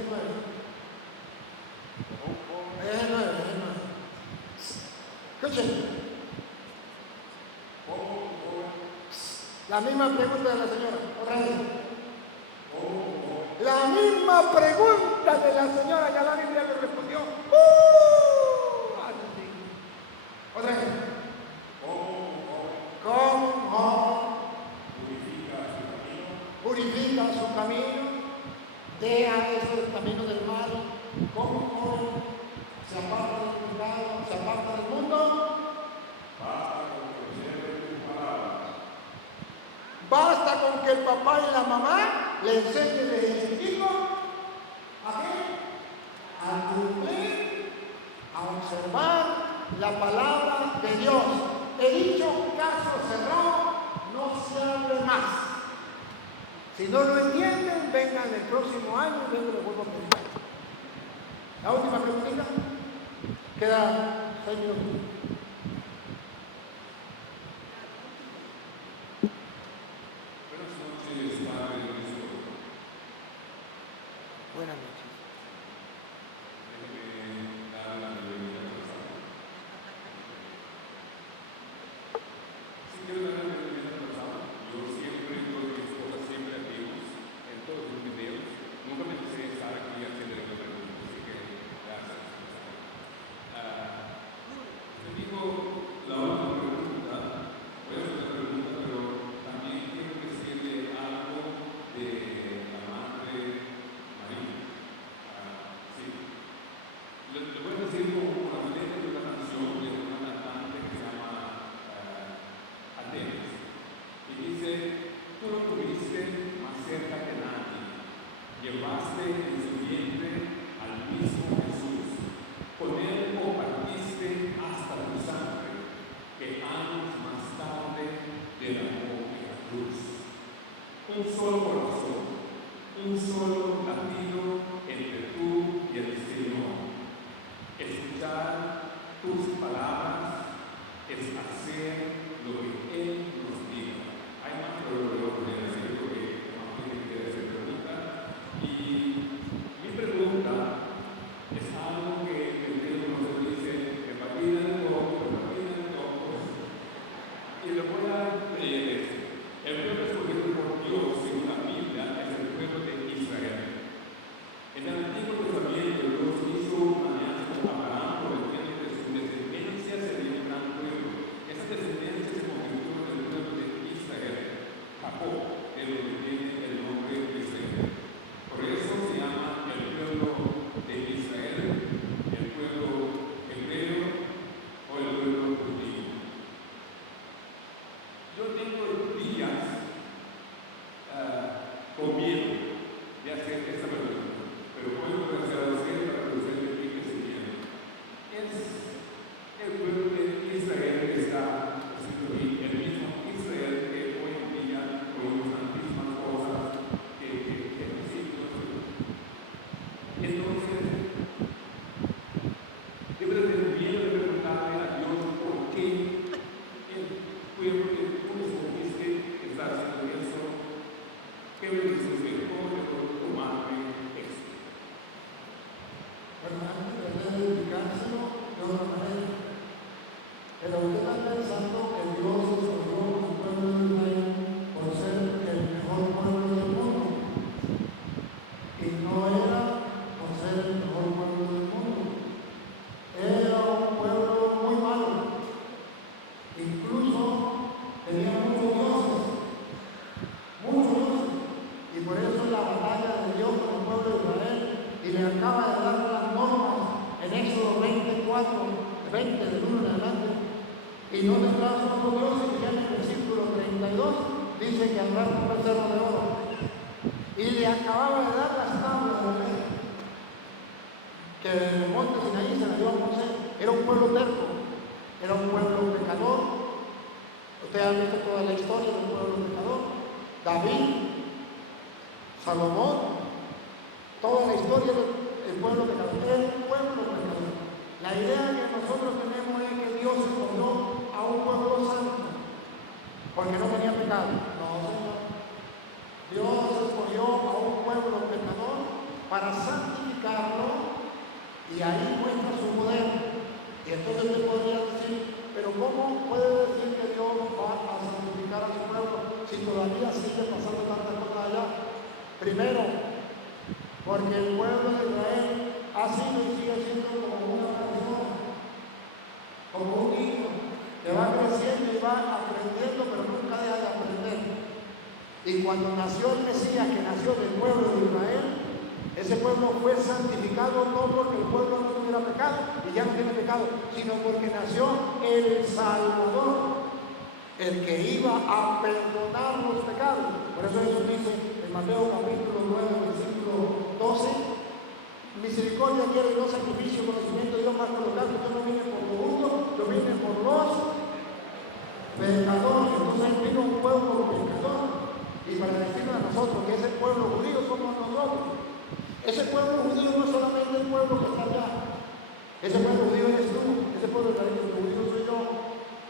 el 9. Es el 9, es el 9. Escuchen. La misma pregunta de la señora, otra vez. La misma pregunta de la señora, ya la Biblia le respondió. Otra vez. ¿Cómo un joven purifica su camino? Deja esos caminos del mal. ¿Cómo un joven se aparta del pecado, se aparta del mundo? Basta con que el papá y la mamá le enseñen desde chiquito a qué? A cumplir, a observar la palabra de Dios. He dicho caso cerrado, no se hable más. Si no lo entienden, vengan el próximo año y vengan los vuelvo a predicar. La última preguntita. Queda 6 minutos. Buenas noches. Para santificar Y ahí muestra su poder. Y entonces te podría decir, pero ¿cómo puede decir que Dios va a santificar a su pueblo si todavía sigue pasando tantas cosas allá? Primero, porque el pueblo de Israel ha sido y sigue siendo como una persona, como un niño que va creciendo y va aprendiendo, pero nunca deja de aprender. Y cuando nació el Mesías, que nació del pueblo de Israel, ese pueblo fue santificado no porque el pueblo no tuviera pecado, y ya no tiene pecado, sino porque nació el Salvador, el que iba a perdonar los pecados. Por eso Jesús dice en Mateo capítulo 9, versículo 12, misericordia quiero y no sacrificio, conocimiento de Dios más colocado. Yo no vine por lo justo, yo vine por los pecadores. Entonces vino un pueblo pecador. Y para decirle a nosotros que ese pueblo judío somos nosotros. Ese pueblo judío no es solamente el pueblo que está allá. Ese pueblo judío eres tú. Ese pueblo judío soy yo.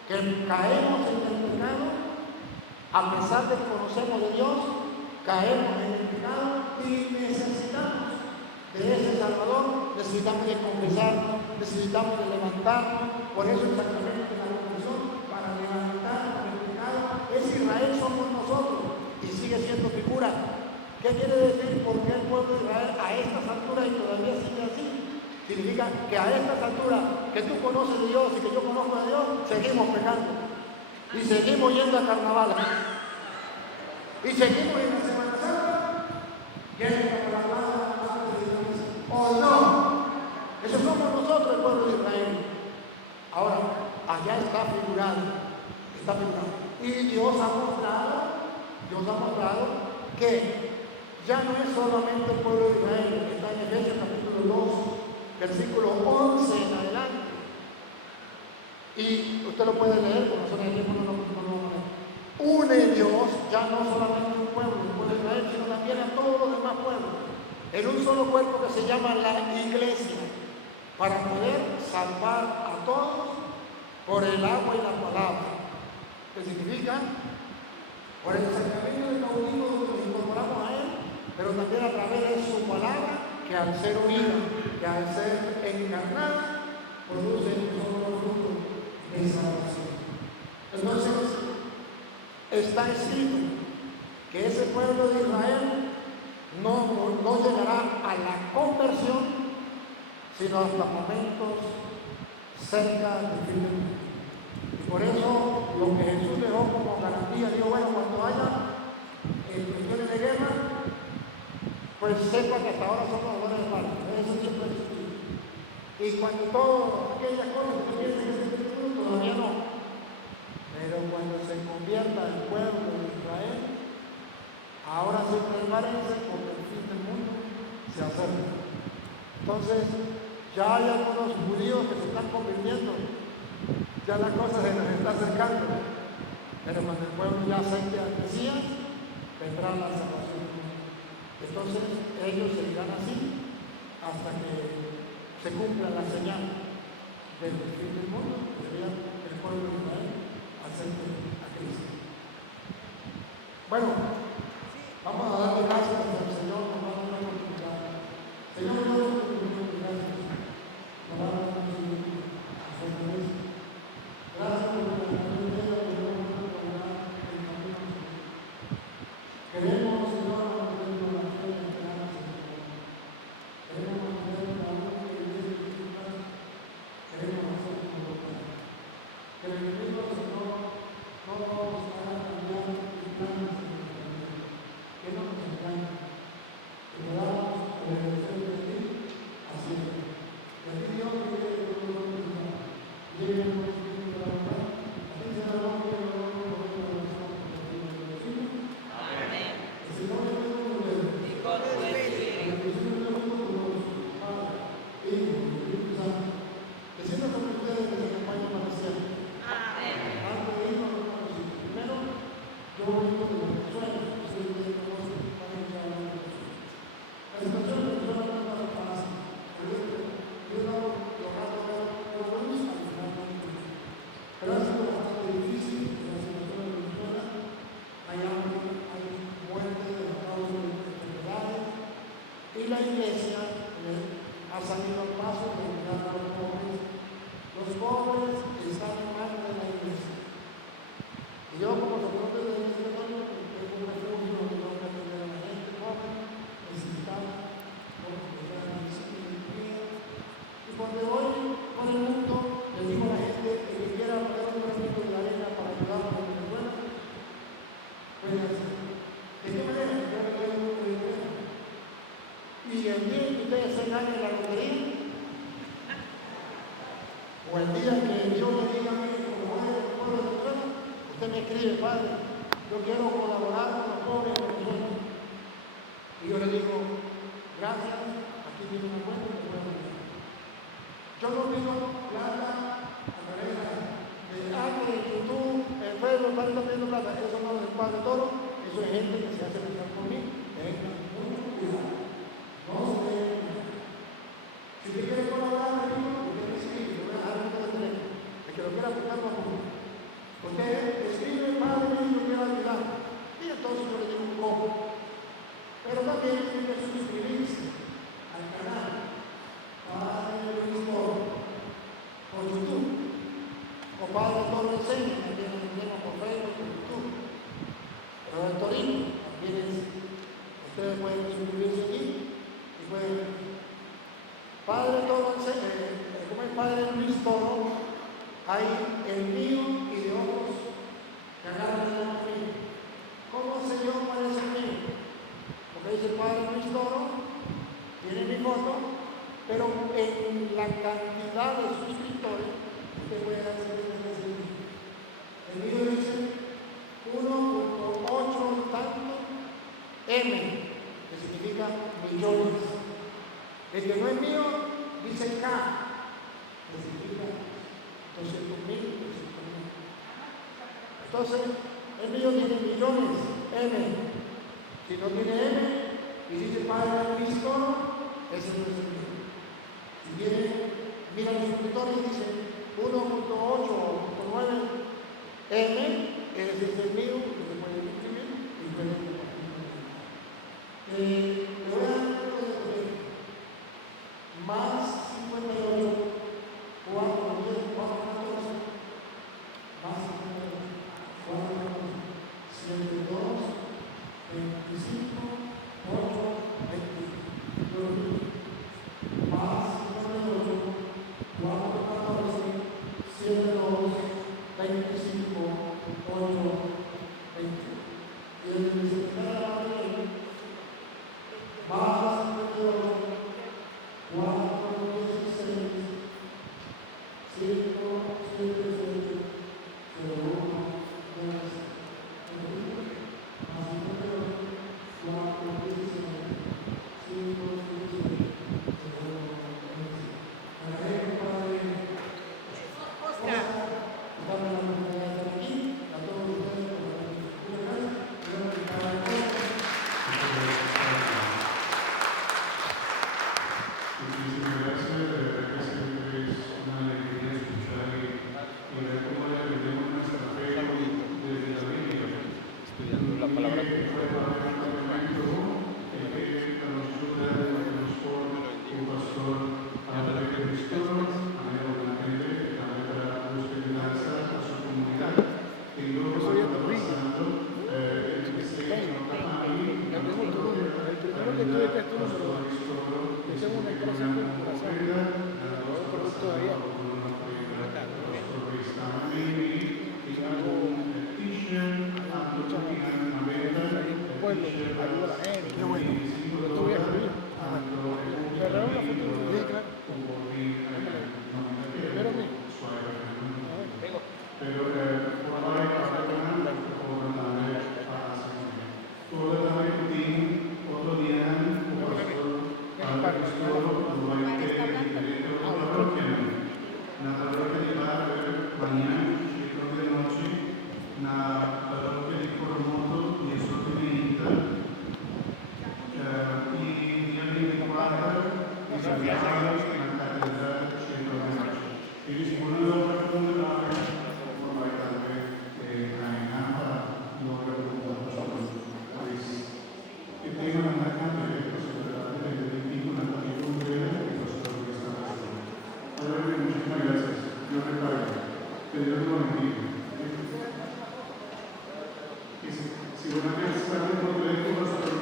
Que caemos en el pecado, a pesar de que conocemos de Dios, caemos en el pecado y necesitamos de ese Salvador, necesitamos de confesarnos, necesitamos de levantarnos. Por eso el sacramento de la confesión, para levantarnos del pecado, es Israel, somos nosotros, y sigue siendo figura. ¿Qué quiere decir? ¿Por qué el pueblo de Israel a estas alturas y todavía sigue así? Significa que a estas alturas que tú conoces de Dios y que yo conozco de Dios, seguimos pecando. Y seguimos yendo a carnavales. Y seguimos en la Semana Santa, yendo a carnavales antes de la misa. ¿O no? Eso somos nosotros, el pueblo de Israel. Ahora, allá está figurado. Está figurado. Y Dios ha mostrado que ya no es solamente el pueblo de Israel. Está en Efesios capítulo 2, versículo 11 en adelante. Y usted lo puede leer, porque nosotros el tiempo no lo leer. Une Dios ya no solamente un pueblo, el pueblo de Israel, sino también a todos los demás pueblos, en un solo cuerpo que se llama la Iglesia, para poder salvar a todos por el agua y la palabra. ¿Qué significa? Por el sacramento del bautismo donde nos incorporamos a Él, pero también a través de su palabra, que al ser oída, que al ser encarnada, produce todos los frutos de salvación. Entonces, está escrito que ese pueblo de Israel no llegará a la conversión, sino hasta momentos cerca del fin del mundo. Y por eso, lo que Jesús dejó como garantía, dijo, bueno, cuando haya cuestiones de guerra, pues sepa que hasta ahora somos buenos hermanos. Eso siempre existió. Y cuando todas aquellas cosas que piensan que es el futuro, todavía no. Pero cuando se convierta el pueblo de Israel, ahora se prepárense porque el fin del mundo se acerca. Entonces, ya hay algunos judíos que se están convirtiendo. Ya la cosa se nos está acercando. Pero cuando el pueblo ya acepte al Mesías, vendrá la salvación. Entonces ellos seguirán así hasta que se cumpla la señal del fin del mundo, que sería el pueblo de Israel acepte a Cristo. Bueno, vamos a darle gracias al Señor por darnos la oportunidad. Señor, gracias. Por darnos la oportunidad. Gracias por la oportunidad de lograr el camino. Queremos, Señor, mantener la fe en esperanza, Señor. Queremos mantener la única iglesia de Cristo. Queremos hacer tu voluntad. Que el enemigo, Señor, no nos haga cambiar tus planes, Señor. Que no nos engañe. Que podamos obedecer de ti así. Que a ti, Dios, que llegue el pueblo de Dios. Llegue el Espíritu de la verdad. Así será el hombre y el hombre por el corazón de los hijos. Amén. El Señor es con ustedes. Y con tu espíritu. El Espíritu de los Padre, Hijo y Espíritu Santo. Que siempre con ustedes que se acompañen para siempre. Amén. Antes de irnos a los conocidos. Primero, yo vengo de Venezuela. Ustedes me conocen para ir a hablar de Jesús. La situación de Venezuela no es nada fácil. Yo he dado logrando ver lo bueno al final del día. Pero ha sido bastante difícil la situación de Venezuela. Hay hambre, hay muerte de la causa de enfermedades. Y la iglesia, ha salido al paso de ayudar a los pobres. Los pobres están en manos de la iglesia. Y yo, como sacerdote de la iglesia católica, tengo un refugio donde tengo que atender a la gente pobre, necesitada, como que ya en el sitio de pie. Y cuando voy por el mundo, le digo a la gente que quiera poner un granito de arena para ayudar a los que puedan, pueden hacer. ¿De qué manera? Yo le doy un poco de dinero. Y el día que ustedes se ganen la lotería, o el día que Dios le diga a mí, como voy al pueblo de Venezuela, usted me escribe, padre, yo quiero colaborar con los pobres de Venezuela. Y yo le digo, gracias, aquí tiene una cuenta que puedo hacer. Yo no pido plata a través de arte, de YouTube, en Facebook, para estar pidiendo plata. Eso no es el Padre Toro, eso es gente que se hace pensar por mí. Tengan mucho cuidado. No se deben. Si usted quiere colaborar conmigo, usted me escribe, yo voy a dejar el número de teléfono. El que lo quiera apuntar, lo apunta. Usted escribe, padre mío, yo quiero ayudar. Y entonces yo le digo un poco. Pero también tiene que suscribirse al canal Padre Luis Toro por YouTube. O Padre Toro Enseña, también lo tenemos por Facebook, por YouTube. Pero el Torino también es. Ustedes pueden suscribirse aquí y pueden. Padre Toro, como es Padre Luis Toro, hay el mío y de otros que agarran el nombre mío. ¿Cómo sé yo cuál es el mío? Porque dice Padre Luis Toro, tiene mi foto, pero en la cantidad de suscriptores, usted puede acceder a ese mío. El mío dice 1.8 tanto M, que significa millones. El que no es mío dice K, que significa 200.000, 300.000. Entonces, el mío tiene millones, M. Si no tiene M y dice Padre Luis Toro, ese no es el mío. Si tiene, mira los suscriptores y dice 1.8 o 1.9 M, ese es el mío, que se puede suscribir y puede compartir. Le voy a dar un poco de más 58, 4, 10, 4, 14, más 58, 4, 14, 7, 2, 25, 8, 20, más 58, 4, 14, 7, 2, 25, 8, 20. Y el que se queda la materia, más 58, 4, 16, 5, 7, 7, 0, 1, 2, 3, más 58, 4, 16, 5, 7, 0, 1, 2, 3. Agradezco, Padre Oscar, dame la oportunidad de estar aquí, a todos ustedes por la oportunidad. Gracias. Muchísimas gracias, de verdad que siempre es una alegría escuchar y ver cómo le aprendemos nuestra fe desde la Biblia. Estudiando la palabra de Dios. Fue para el momento en que nosotros tenemos por un pastor Padre Cristo, a la gente que también para la esperanza a su comunidad. Y luego pasando, el primero que estuve que estuvo, pero yo tengo una empresa en Curazao, hago producto de allá. Pueblo, ayuda a la gente, qué bueno. Yo te voy a escribir. ¿Me regalas una foto? Sí, claro. Pero a mí. Pero por ahora otro día, un pastor para el pastor, durante el parroquia, na parroquia di Padre mañana, circa de noche, na parroquia di Cormoto, di Sotenita, y día 24, y se llama la catedral circa de noche. Y dispone de otra comunidad, por la tarde, caminata, no recuerdo que tengan una cantidad de posibilidades de vivir una familia Dios le pague. Que Dios lo bendiga. Y si van a pensar un proyecto,